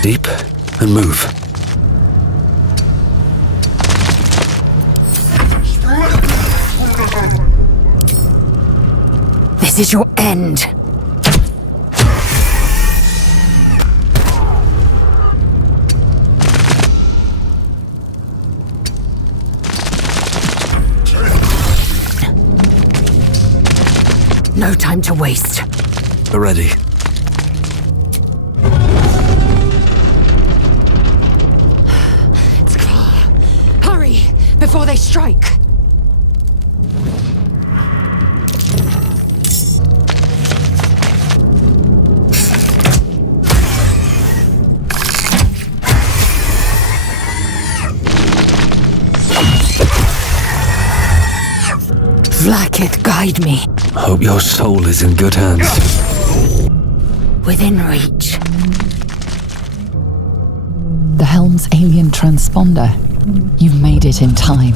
Deep and move. This is your end. No time to waste. Ready. It's clear. Hurry, before they strike. Vlaakith, guide me. Hope your soul is in good hands. Within reach. The Helm's alien transponder. You've made it in time.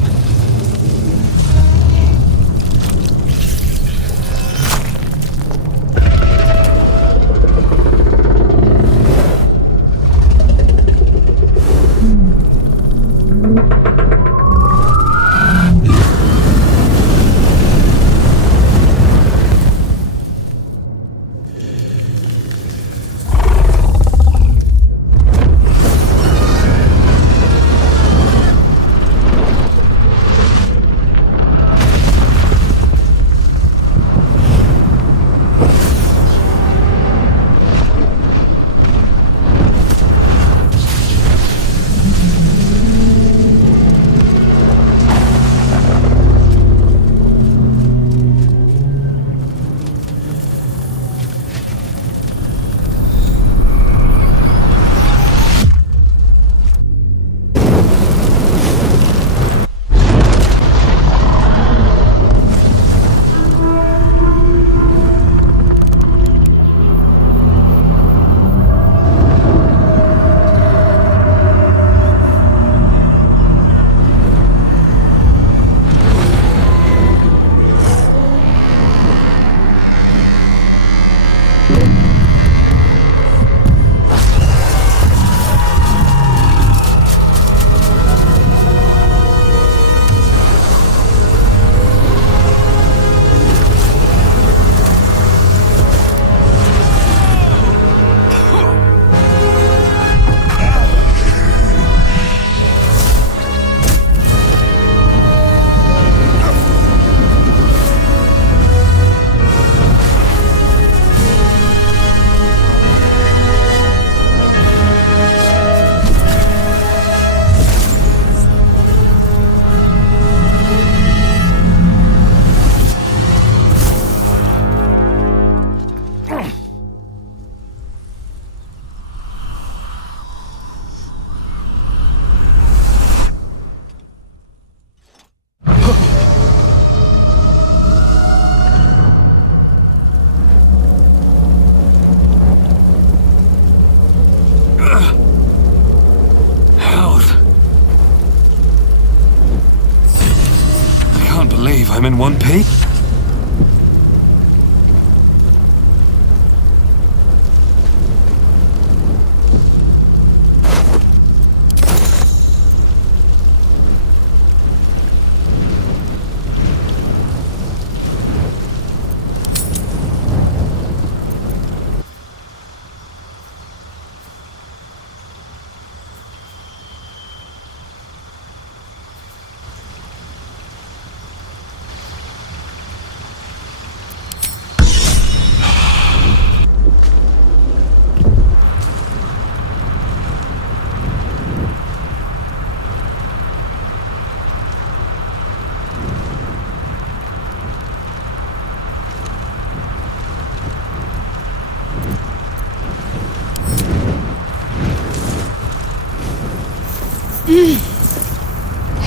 I'm in one piece.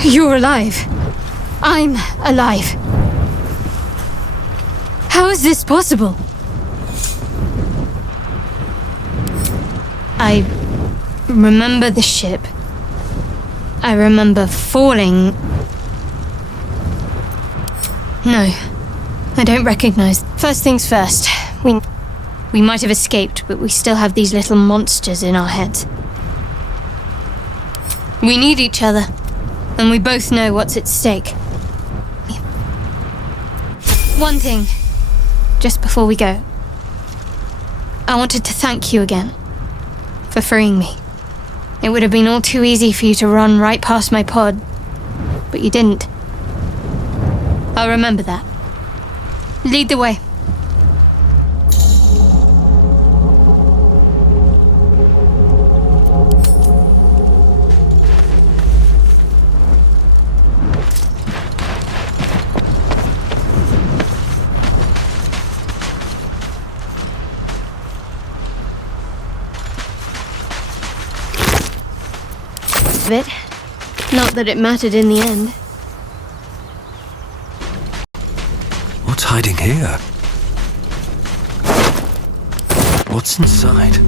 You're alive. I'm alive. How is this possible? I remember the ship. I remember falling. No, I don't recognize. First things first. We might have escaped, but we still have these little monsters in our heads. We need each other, and we both know what's at stake. One thing, just before we go. I wanted to thank you again for freeing me. It would have been all too easy for you to run right past my pod, but you didn't. I'll remember that. Lead the way. It. Not that it mattered in the end. What's hiding here? What's inside?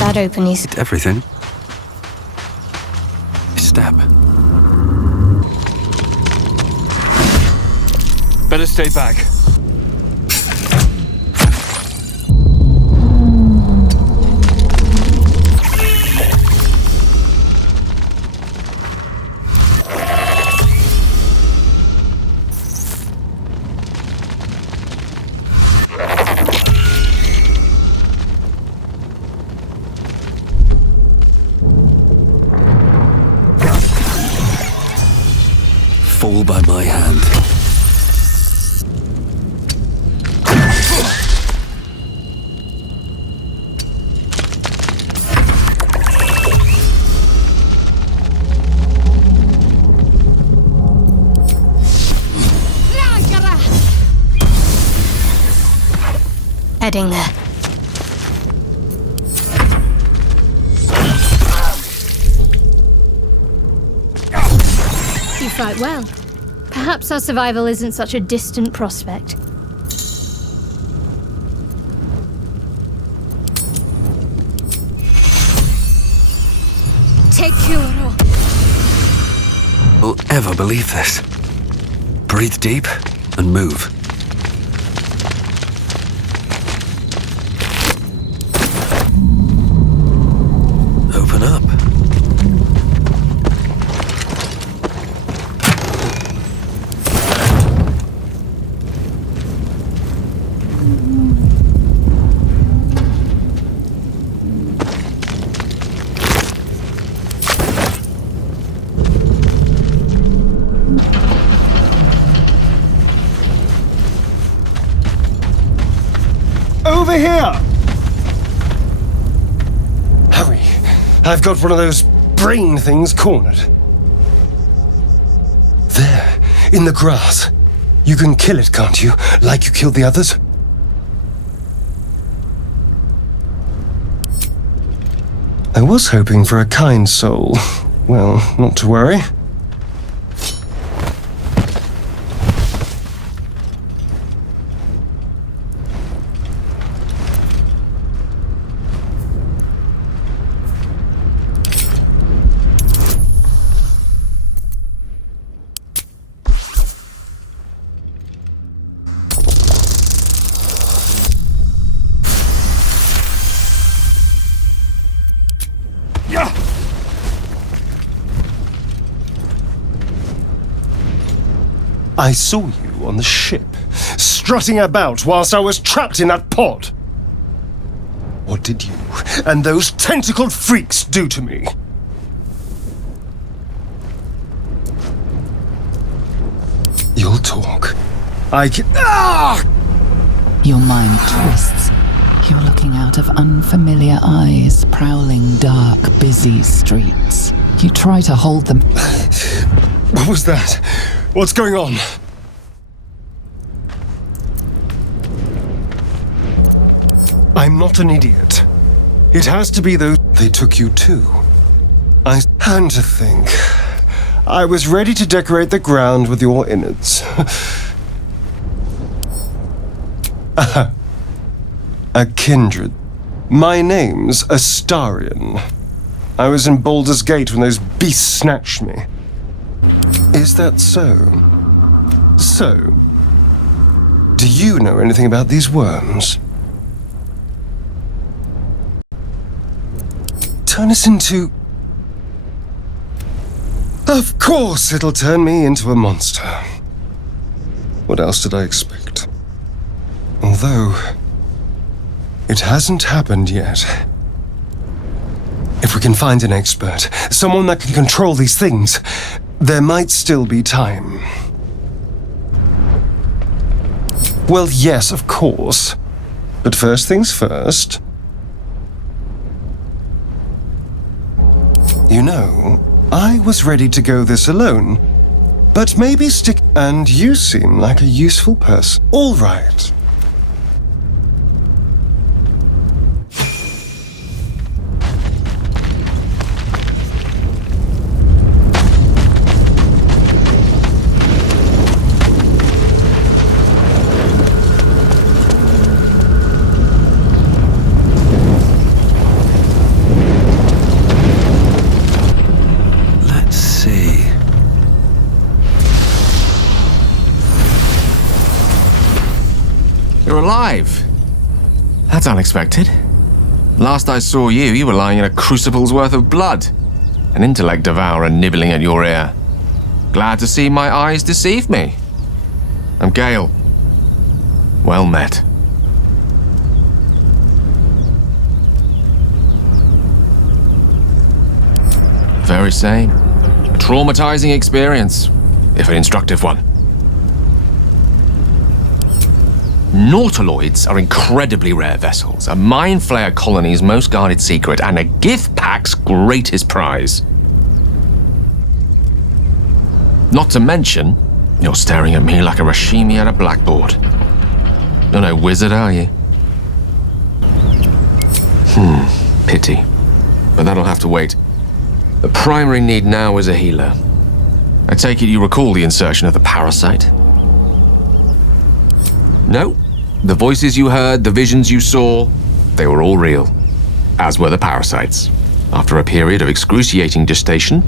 That open is Everything. Step. Better stay back. Fall by my hand. heading there. You fight well. Perhaps our survival isn't such a distant prospect. Take Kyoro. Will ever believe this? Breathe deep and move. Open up. Over here! Hurry, I've got one of those brain things cornered. There, in the grass. You can kill it, can't you? Like you killed the others? I was hoping for a kind soul. Well, not to worry. I saw you on the ship, strutting about whilst I was trapped in that pod. What did you and those tentacled freaks do to me? You'll talk. I can... Ah! Your mind twists. You're looking out of unfamiliar eyes, prowling dark, busy streets. You try to hold them. What was that? What's going on? I'm not an idiot. It has to be those... They took you too. And to think. I was ready to decorate the ground with your innards. A kindred My name's Astarion. I was in Baldur's Gate when those beasts snatched me. Is that so? So, do you know anything about these worms? Turn us into... Of course it'll turn me into a monster. What else did I expect? Although, it hasn't happened yet. If we can find an expert, someone that can control these things, there might still be time. Well, yes, of course. But first things first. You know, I was ready to go this alone. But maybe stick... And you seem like a useful person. All right. Let's see. You're alive. That's unexpected. Last I saw you, you were lying in a crucible's worth of blood. An intellect devourer nibbling at your ear. Glad to see my eyes deceive me. I'm Gale. Well met. Very same. A traumatizing experience, if an instructive one. Nautiloids are incredibly rare vessels, a mind flayer colony's most guarded secret, and a gift pack's greatest prize. Not to mention, you're staring at me like a Rashimi at a blackboard. You're no wizard, are you? Pity. But that'll have to wait. The primary need now is a healer. I take it you recall the insertion of the parasite? No. The voices you heard, the visions you saw, they were all real. As were the parasites. After a period of excruciating gestation,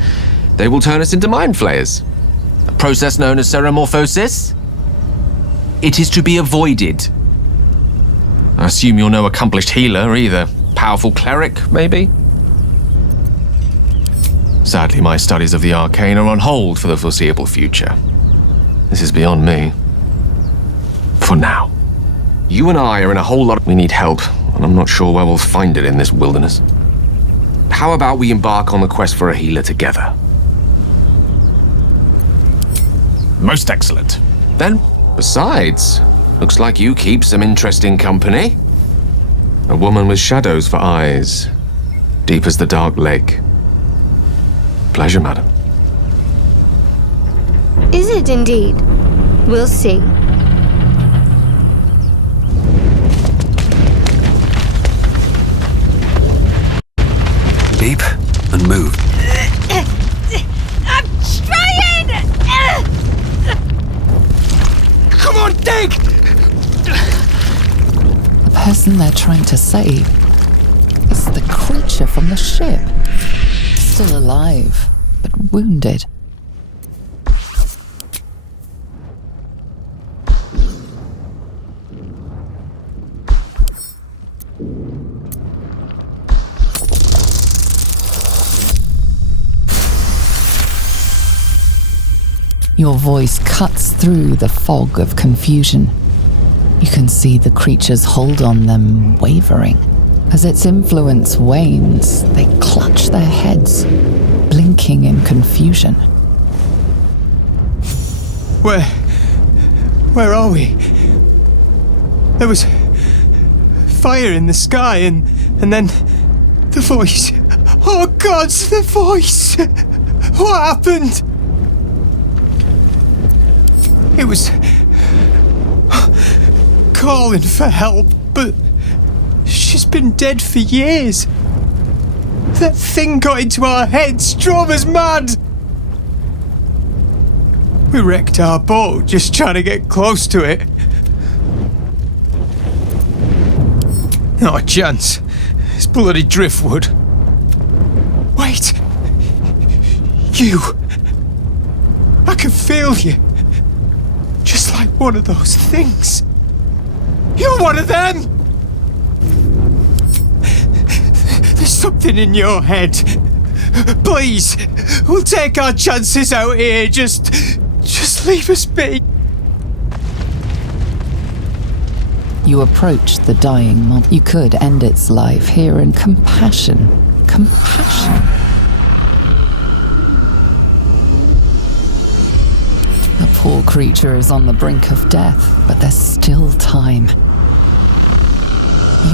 they will turn us into mind flayers. A process known as seromorphosis? It is to be avoided. I assume you're no accomplished healer either. Powerful cleric, maybe? Sadly, my studies of the arcane are on hold for the foreseeable future. This is beyond me. For now. You and I are in a whole lot. We need help, and I'm not sure where we'll find it in this wilderness. How about we embark on the quest for a healer together? Most excellent. Then, besides, looks like you keep some interesting company. A woman with shadows for eyes, deep as the dark lake. Pleasure, madam. Is it indeed? We'll see. Deep and move. I'm trying! Come on, dig! The person they're trying to save is the creature from the ship. Still alive, but wounded. Your voice cuts through the fog of confusion. You can see the creature's hold on them wavering. As its influence wanes, they clutch their heads, blinking in confusion. Where are we? There was fire in the sky and then the voice. Oh God, the voice! What happened? It was calling for help, but she's been dead for years. That thing got into our heads, drove us mad. We wrecked our boat just trying to get close to it. Not a chance. This bloody driftwood. Wait! You! I can feel you. Just like one of those things. You're one of them! There's something in your head. Please, we'll take our chances out here. Just leave us be. You approach the dying mob. You could end its life here in compassion. Compassion. The poor creature is on the brink of death, but there's still time.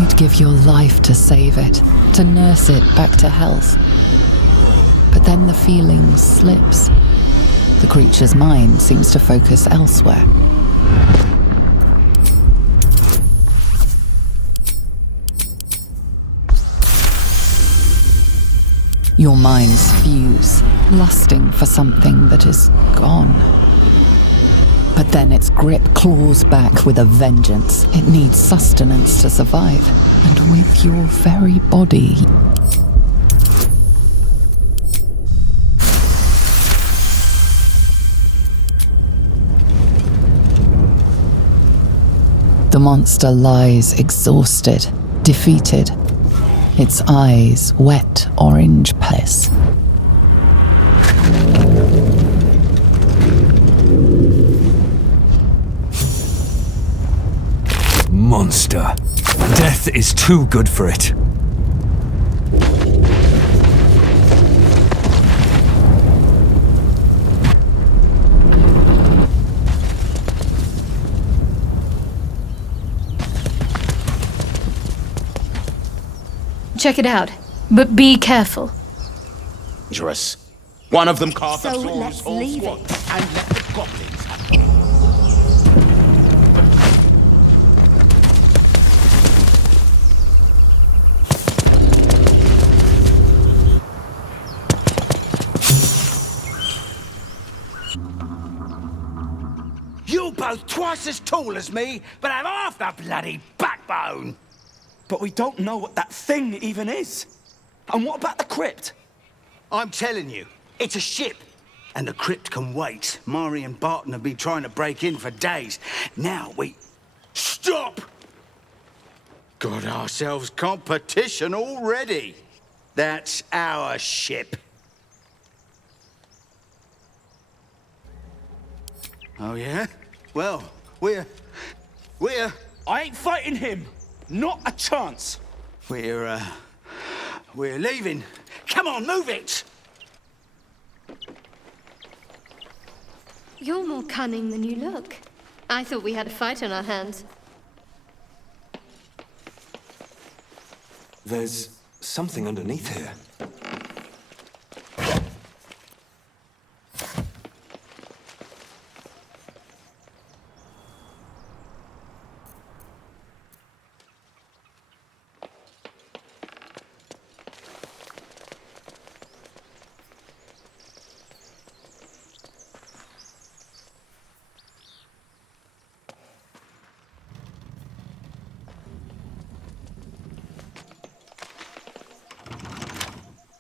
You'd give your life to save it, to nurse it back to health. But then the feeling slips. The creature's mind seems to focus elsewhere. Your minds fuse, lusting for something that is gone. But then its grip claws back with a vengeance. It needs sustenance to survive. And with your very body, the monster lies exhausted, defeated. Its eyes wet orange piss. Monster. Death is too good for it. Check it out, but be careful. Dangerous. One of them carved So up Saul's let's whole leave squad it. and let the goblins have You both twice as tall as me, but have half the bloody backbone. But we don't know what that thing even is. And what about the crypt? I'm telling you, it's a ship. And the crypt can wait. Mari and Barton have been trying to break in for days. Now we... Stop! Got ourselves competition already. That's our ship. Oh, yeah? Well, we're... I ain't fighting him. Not a chance. We're leaving. Come on, move it! You're more cunning than you look. I thought we had a fight on our hands. There's something underneath here.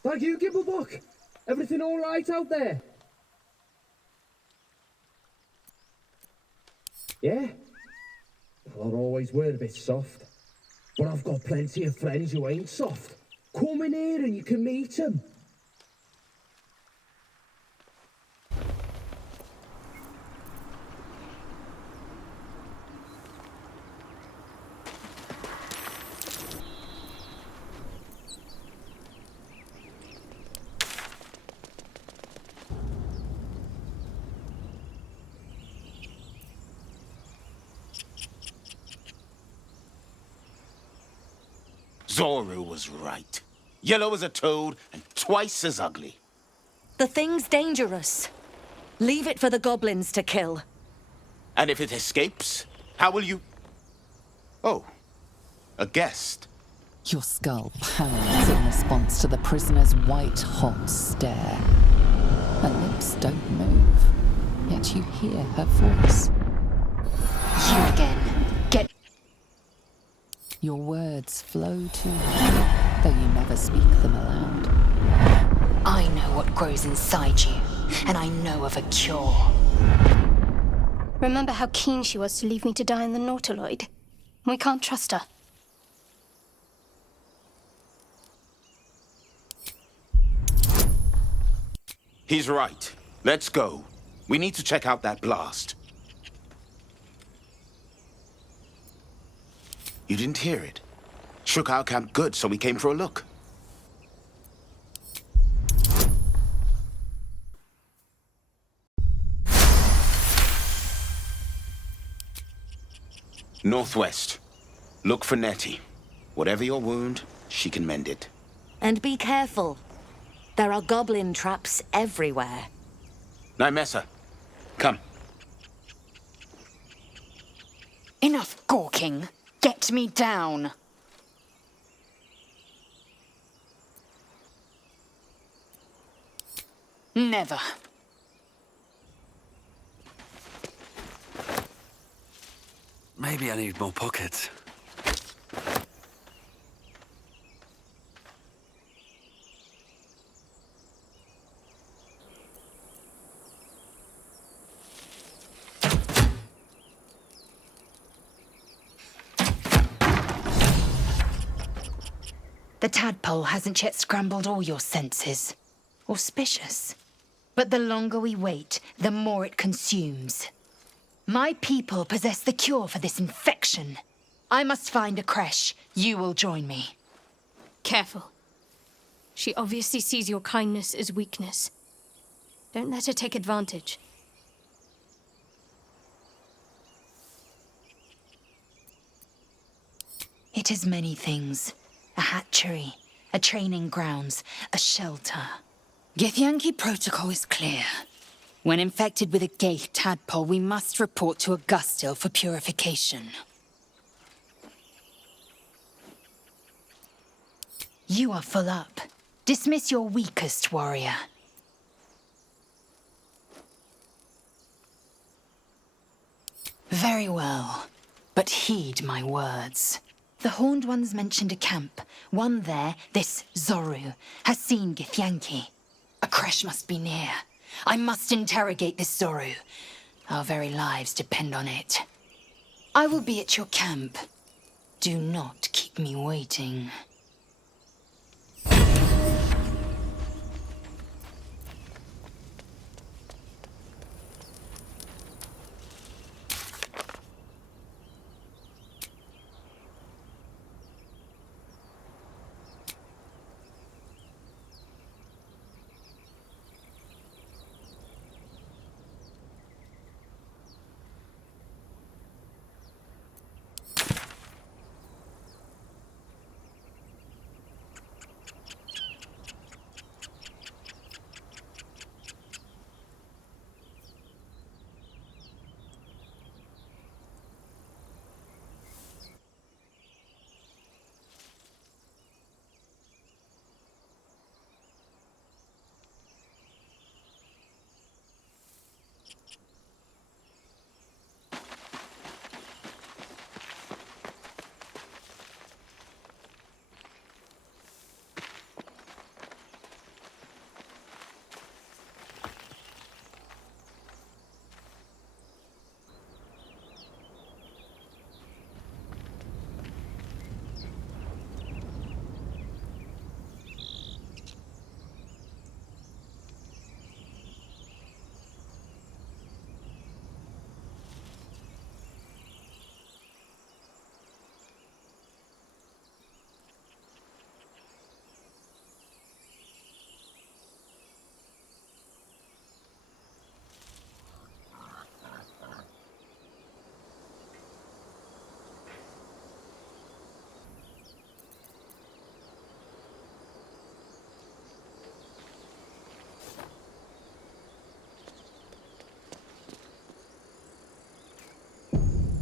Thank you, Gibblebuck. Everything all right out there? Yeah? Well, I always were a bit soft. But I've got plenty of friends who ain't soft. Come in here and you can meet them. Zoru was right. Yellow as a toad and twice as ugly. The thing's dangerous. Leave it for the goblins to kill. And if it escapes, how will you... Oh, a guest. Your skull pounds in response to the prisoner's white-hot stare. Her lips don't move, yet you hear her voice. You again. Get. Your words flow to her. though you never speak them aloud. I know what grows inside you, and I know of a cure. Remember how keen she was to leave me to die in the Nautiloid? We can't trust her. He's right. Let's go. We need to check out that blast. You didn't hear it? Shook our camp good, so we came for a look. Northwest. Look for Nettie. Whatever your wound, she can mend it. And be careful. There are goblin traps everywhere. Nymessa, come. Enough gawking. Get me down. Never. Maybe I need more pockets. The tadpole hasn't yet scrambled all your senses. Auspicious. But the longer we wait, the more it consumes. My people possess the cure for this infection. I must find a creche. You will join me. Careful. She obviously sees your kindness as weakness. Don't let her take advantage. It is many things. A hatchery, a training grounds, a shelter. Githyanki protocol is clear. When infected with a gay tadpole, we must report to Augustil for purification. You are full up. Dismiss your weakest warrior. Very well, but heed my words. The Horned Ones mentioned a camp. One there, this Zoru, has seen Githyanki. A creche must be near. I must interrogate this Zoru. Our very lives depend on it. I will be at your camp. Do not keep me waiting.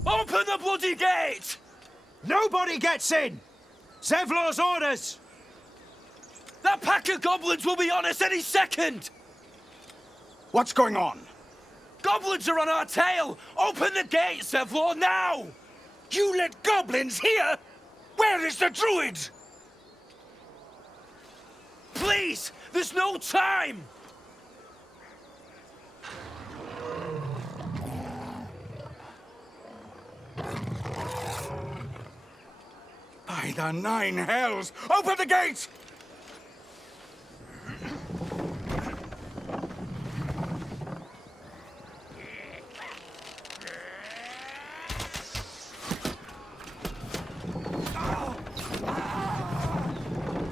Open the bloody gate! Nobody gets in! Zevlor's orders! That pack of goblins will be on us any second! What's going on? Goblins are on our tail! Open the gate, Zevlor, now! You let goblins here? Where is the druid? Please! There's no time! By the 9 hells! Open the gate!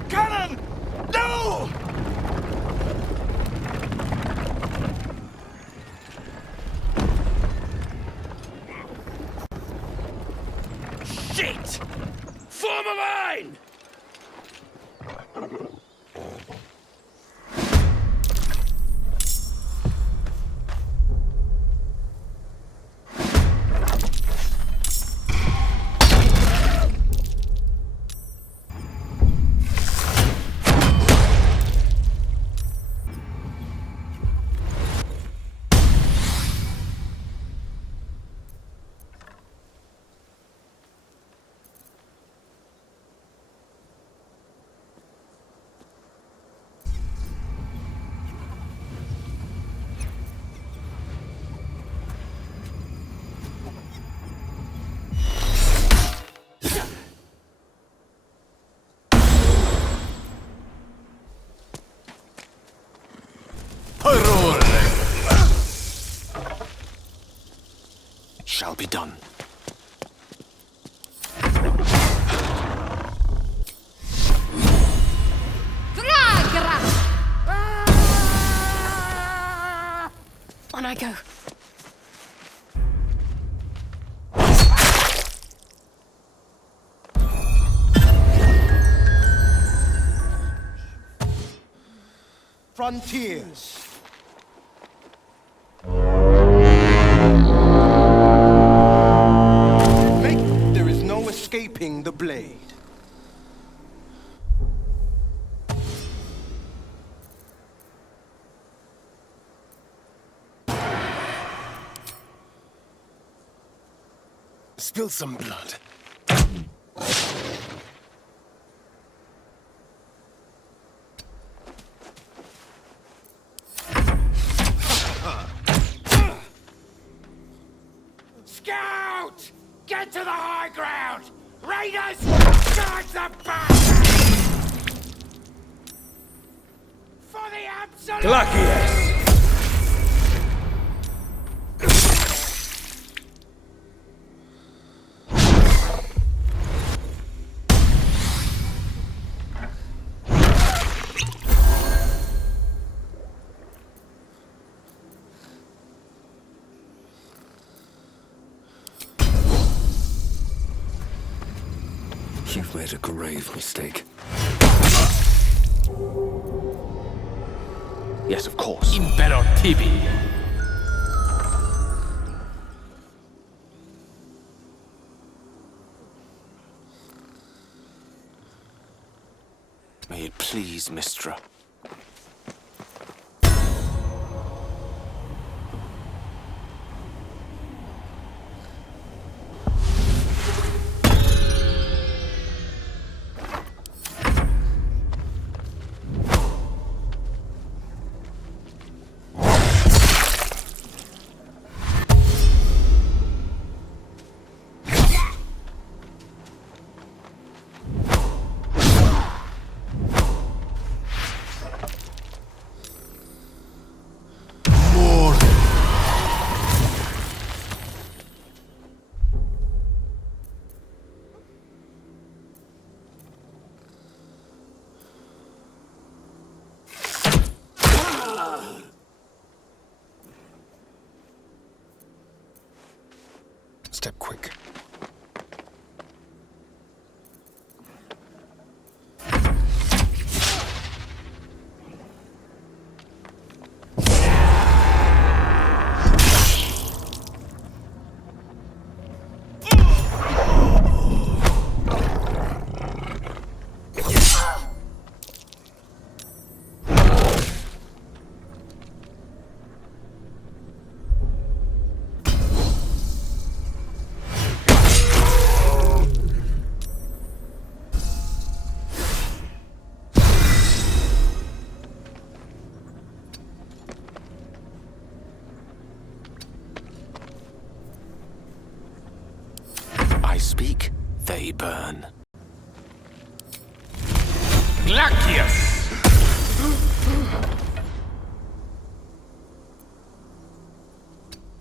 Cannon! No! Shit! Form a line! Shall be done. On I go. Frontiers. There is no escaping the blade. Spill some blood. Scout! Get to the high ground! Raiders! Charge the back! For the absolute... Glacius! You've made a grave mistake. Yes, of course. Impero Tibi. May it please, Mistra. Step quick. I speak, they burn. Glacius!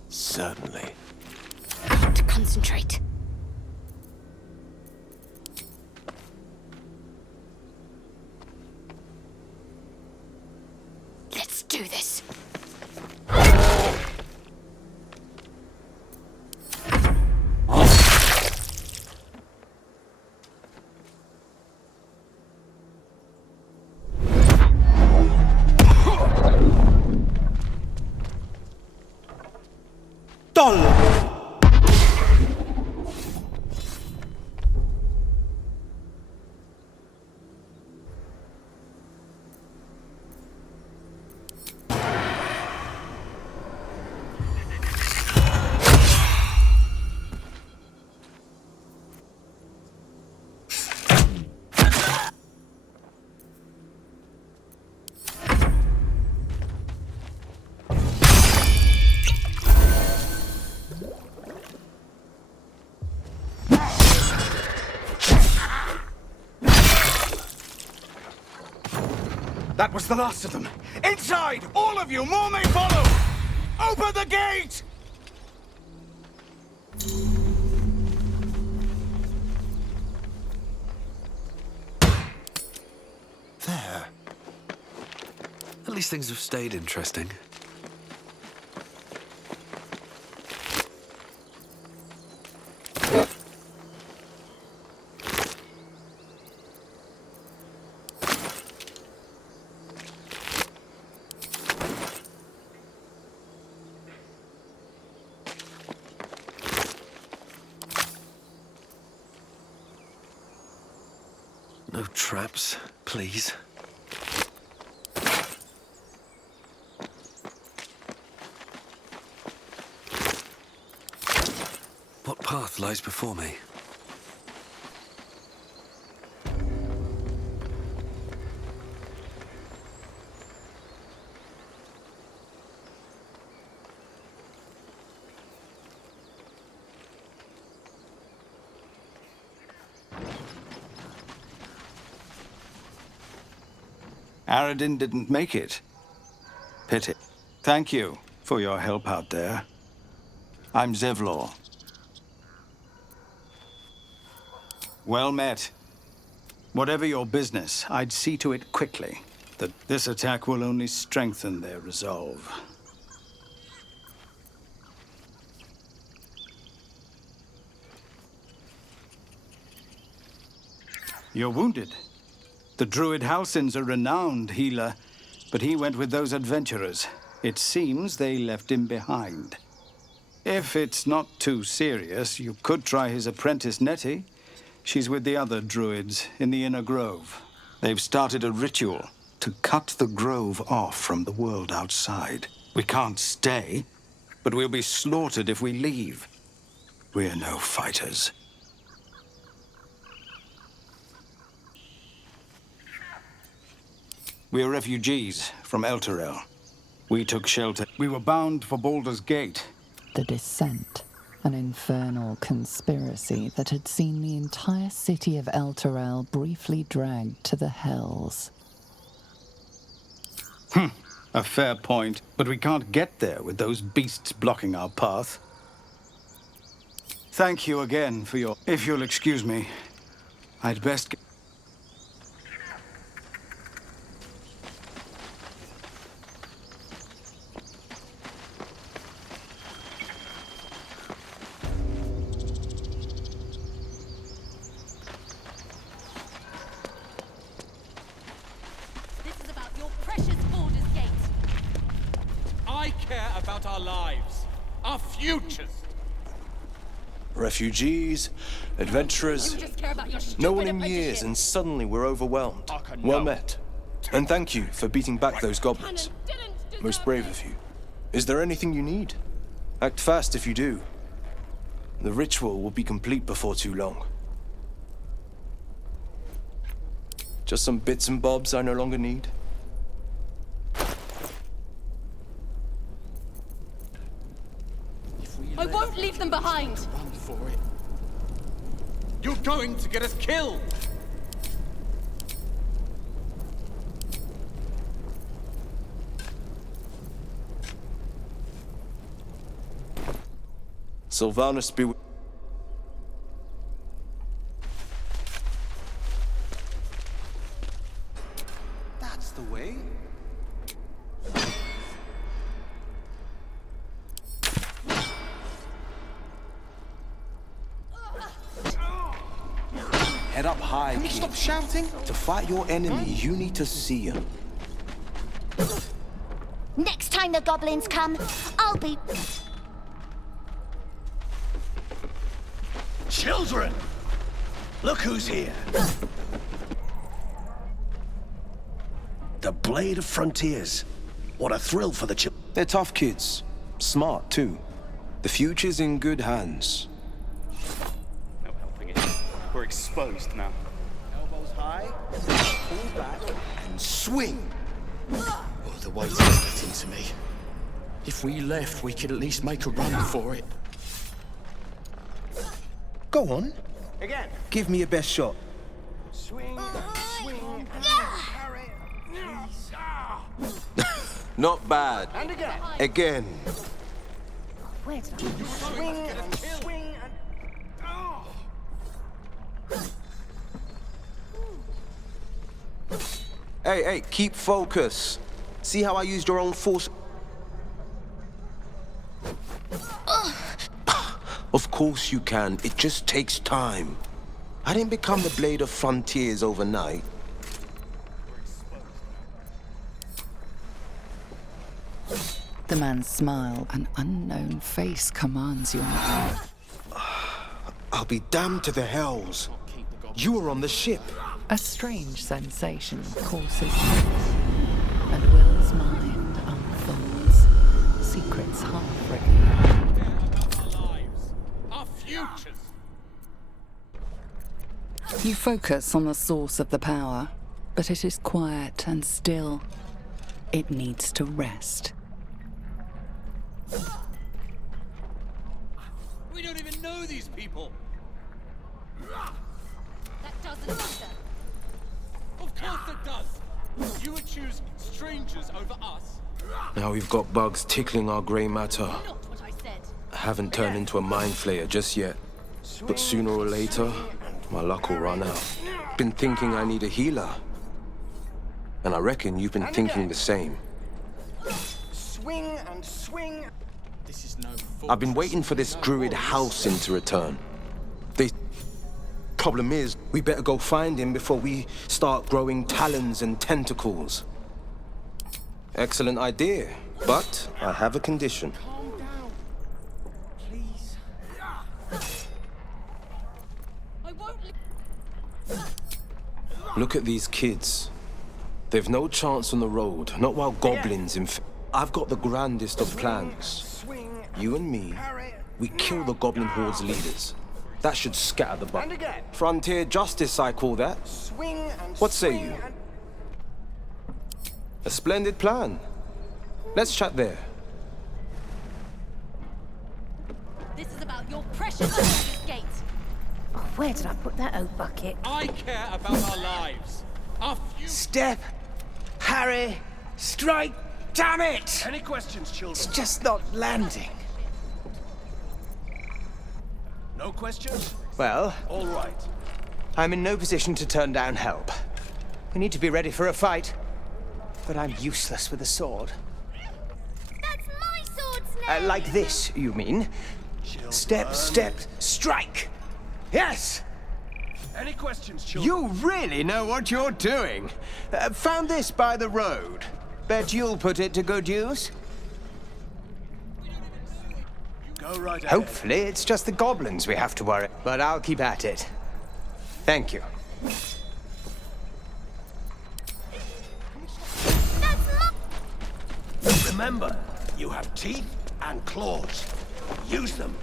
Certainly. I have to concentrate. Let's do this. That was the last of them. Inside! All of you! More may follow! Open the gate! There. At least things have stayed interesting. No traps, please. What path lies before me? Aradin didn't make it. Pity. Thank you for your help out there. I'm Zevlor. Well met. Whatever your business, I'd see to it quickly that this attack will only strengthen their resolve. You're wounded. The druid Halsin's a renowned healer, but he went with those adventurers. It seems they left him behind. If it's not too serious, you could try his apprentice Nettie. She's with the other druids in the inner grove. They've started a ritual to cut the grove off from the world outside. We can't stay, but we'll be slaughtered if we leave. We're no fighters. We're refugees from Elturel. We took shelter. We were bound for Baldur's Gate. The Descent, an infernal conspiracy that had seen the entire city of Elturel briefly dragged to the Hells. A fair point, but we can't get there with those beasts blocking our path. Thank you again for your... If you'll excuse me, I'd best get... This is about your precious Baldur's Gate. I care about our lives, our futures. Refugees, adventurers, You just care about your stupid no one in apprenticeship. years, and suddenly we're overwhelmed. Well met. And thank you for beating back those goblins. Most brave of you. Is there anything you need? Act fast if you do. The ritual will be complete before too long. Just some bits and bobs I no longer need. I won't leave them behind. Run for it. You're going to get us killed! Sylvanus be... That's the way. Head up high, Can you kid. stop shouting? To fight your enemy, you need to see him. Next time the goblins come, I'll be... Children! Look who's here. The Blade of Frontiers. What a thrill for the children. They're tough kids. Smart, too. The future's in good hands. No helping it. We're exposed now. Elbows high, pull back, and swing. Oh, the weight is getting to me. If we left, we could at least make a run for it. Go on. Again. Give me your best shot. Swing, swing, carry. Not bad. And again. Again. Where did Swing and swing and... Hey, keep focus. See how I used your own force? Of course you can. It just takes time. I didn't become the Blade of Frontiers overnight. The man's smile, an unknown face commands your name. I'll be damned to the hells. You were on the ship. A strange sensation courses through, and Will's mind unfolds. Secrets half revealed. Our lives, our futures. You focus on the source of the power, but it is quiet and still. It needs to rest. We don't even know these people. That doesn't matter. Of course it does. You would choose strangers over us. Now we've got bugs tickling our grey matter. Not what I said. I haven't turned into a mind flayer just yet. But sooner or later, my luck will run out. Been thinking I need a healer. And I reckon you've been thinking the same. Swing and swing. This is no I've been waiting for this druid Halcyon to return. Problem is, we better go find him before we start growing talons and tentacles. Excellent idea, but I have a condition. Calm down. Please. I won't... Look at these kids. They've no chance on the road, not while goblins I've got the grandest of plans. You and me, we kill the goblin horde's leaders. That should scatter the bugs. Frontier justice, I call that. Swing and What say you? A splendid plan. Let's chat there. This is about your precious this gate. Oh, where did I put that old bucket? I care about our lives, our future. Step, Harry, strike. Damn it! Any questions, children? It's just not landing. No questions? Well, All right. I'm in no position to turn down help. We need to be ready for a fight. But I'm useless with a sword. That's my sword's name! Like this, you mean? Step, step, strike! Yes! Any questions, children? You really know what you're doing. Found this by the road. Bet you'll put it to good use. Go right ahead. Hopefully, it's just the goblins we have to worry. But I'll keep at it. Thank you. Remember, you have teeth and claws. Use them.